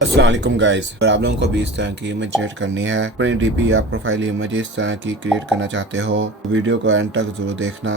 अस्सलाम वालेकुम गाइस। अगर आप लोगों को भी इस तरह की इमेज जनरेट करनी है, अपनी डीपी या प्रोफाइल इमेज इस तरह की क्रिएट करना चाहते हो, वीडियो को एंड तक जरूर देखना।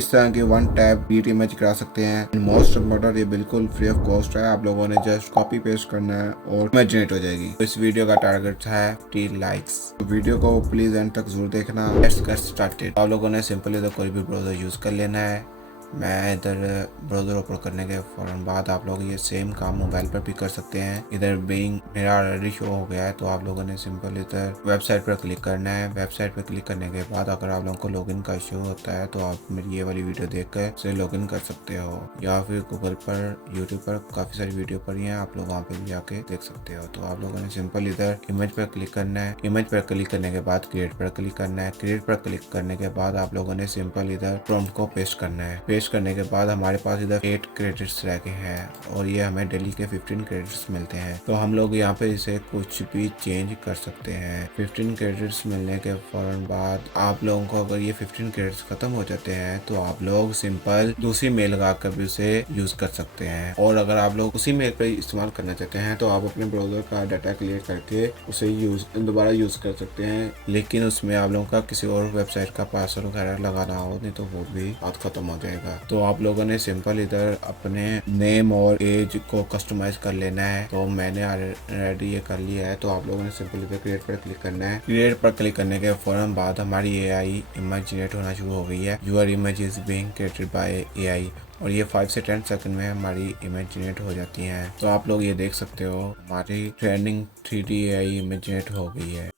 इस तरह की वन टैप बीट इमेज करा सकते हैं। मोस्ट इम्पोर्टेंट, ये बिल्कुल फ्री ऑफ कॉस्ट है। आप लोगों ने जस्ट कॉपी पेस्ट करना है और इमेज जनरेट हो जाएगी। तो इस वीडियो का टारगेट है 50 लाइक्स। तो वीडियो को प्लीज एंड तक जरूर देखना। Let's get started. आप लोगों ने सिंपली तो कोई भी ब्राउजर यूज कर लेना है। मैं इधर ब्राउज़र ओपन करने के फ़ौरन बाद आप लोग ये सेम काम मोबाइल पर भी कर सकते हैं। इधर बिंग मेरा ऑलरेडी शो हो गया है, तो आप लोगों ने सिंपल इधर वेबसाइट पर क्लिक करना है। वेबसाइट पर क्लिक करने के बाद अगर आप लोगों को लॉगिन का इशू होता है तो आप मेरी ये वाली वीडियो देखकर इसे लॉगिन कर सकते हो, या फिर गूगल पर, यूट्यूब पर काफ़ी सारी वीडियो पड़ी हैं, आप लोग वहाँ पर भी जाके देख सकते हो। तो आप लोगों ने सिंपल इधर इमेज पर क्लिक करना है। इमेज पर क्लिक करने के बाद क्रिएट पर क्लिक करना है। क्रिएट पर क्लिक करने के बाद आप लोगों ने सिंपल इधर प्रॉम्प्ट को पेस्ट करना है। पेस्ट करने के बाद हमारे पास इधर 8 क्रेडिट्स रह गए हैं और ये हमें डेली के 15 क्रेडिट्स मिलते हैं। तो हम लोग यहाँ पे इसे कुछ भी चेंज कर सकते हैं। 15 क्रेडिट्स मिलने के फौरन बाद आप लोगों को अगर ये 15 क्रेडिट्स खत्म हो जाते हैं तो आप लोग सिंपल दूसरी मेल लगा कर भी उसे यूज कर सकते हैं। और अगर आप लोग उसी मेल पर इस्तेमाल करना चाहते हैं तो आप अपने ब्राउजर का डाटा क्लियर करके उसे दोबारा यूज कर सकते हैं, लेकिन उसमें आप लोगों का किसी और वेबसाइट का पासवर्ड वगैरह लगाना हो, नहीं तो वो भी बात खत्म हो जाएगा। तो आप लोगों ने सिंपल इधर अपने नेम और एज को कस्टमाइज कर लेना है। तो मैंने ऑलरेडी ये कर लिया है। तो आप लोगों ने सिंपल इधर क्रिएट पर क्लिक करना है। क्रिएट पर क्लिक करने के फौरन बाद हमारी एआई इमेज जनरेट होना शुरू हो गई है। Your image is being created by AI, और ये 5 से 10 सेकंड में हमारी इमेज जनरेट हो जाती है। तो आप लोग ये देख सकते हो हमारी trending 3D AI image generate हो गई है।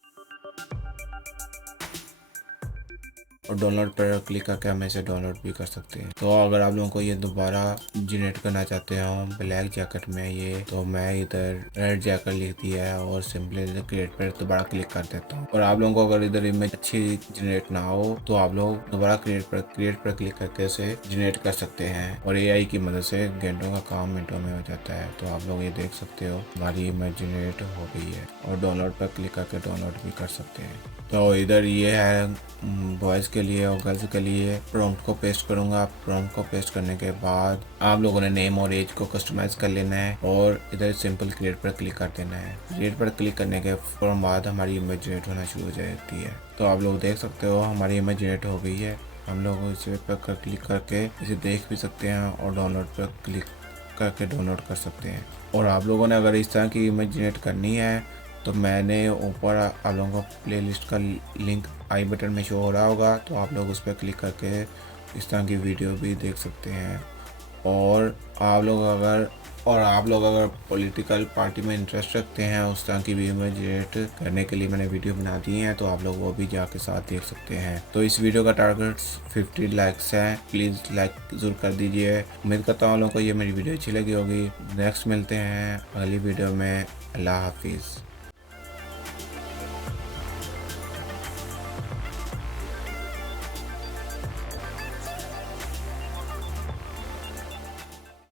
और डाउनलोड पर क्लिक करके हम इसे डाउनलोड भी कर सकते हैं। तो अगर आप लोगों को ये दोबारा जनरेट करना चाहते हो ब्लैक जैकेट में ये, तो मैं इधर रेड जैकेट लिख दिया है और सिंपली क्रिएट पर दोबारा क्लिक कर देता हूँ। और आप लोगों को अगर इधर इमेज अच्छी जनरेट ना हो तो आप लोग दोबारा क्रिएट पर क्लिक करके इसे जनरेट कर सकते हैं। और एआई की मदद से घंटों का काम मिनटों में हो जाता है। तो आप लोग ये देख सकते हो हमारी इमेज जनरेट हो गई है। और डाउनलोड पर क्लिक करके डाउनलोड भी कर सकते हैं। तो इधर ये है बॉयज़ के लिए और गर्ल्स के लिए। प्रॉम्प्ट को पेस्ट करूंगा। प्रॉम्प्ट को पेस्ट करने के बाद आप लोगों ने नेम और एज को कस्टमाइज कर लेना है और इधर सिंपल क्रिएट पर क्लिक कर देना है। क्रिएट पर क्लिक करने के फौरन बाद हमारी इमेज जनरेट होना शुरू हो जाती है। तो आप लोग देख सकते हो हमारी इमेज जनरेट हो गई है। हम लोग इसे पर क्लिक करके इसे देख भी सकते हैं और डाउनलोड पर क्लिक करके डाउनलोड कर सकते हैं। और आप लोगों ने अगर इस तरह की इमेज जनरेट करनी है तो मैंने ऊपर आप लोगों को प्लेलिस्ट का लिंक आई बटन में शो हो रहा होगा, तो आप लोग उस पर क्लिक करके इस तरह की वीडियो भी देख सकते हैं। और आप लोग अगर पॉलिटिकल पार्टी में इंटरेस्ट रखते हैं, उस तरह की भी इमेज जनरेट करने के लिए मैंने वीडियो बना दी है, तो आप लोग वो भी जाके साथ देख सकते हैं। तो इस वीडियो का टारगेट 50 लाइक्स है। प्लीज़ लाइक ज़रूर कर दीजिए। उम्मीद करता हूँ आप लोगों को ये मेरी वीडियो अच्छी लगी होगी। नेक्स्ट मिलते हैं अगली वीडियो में। अल्लाह हाफिज़।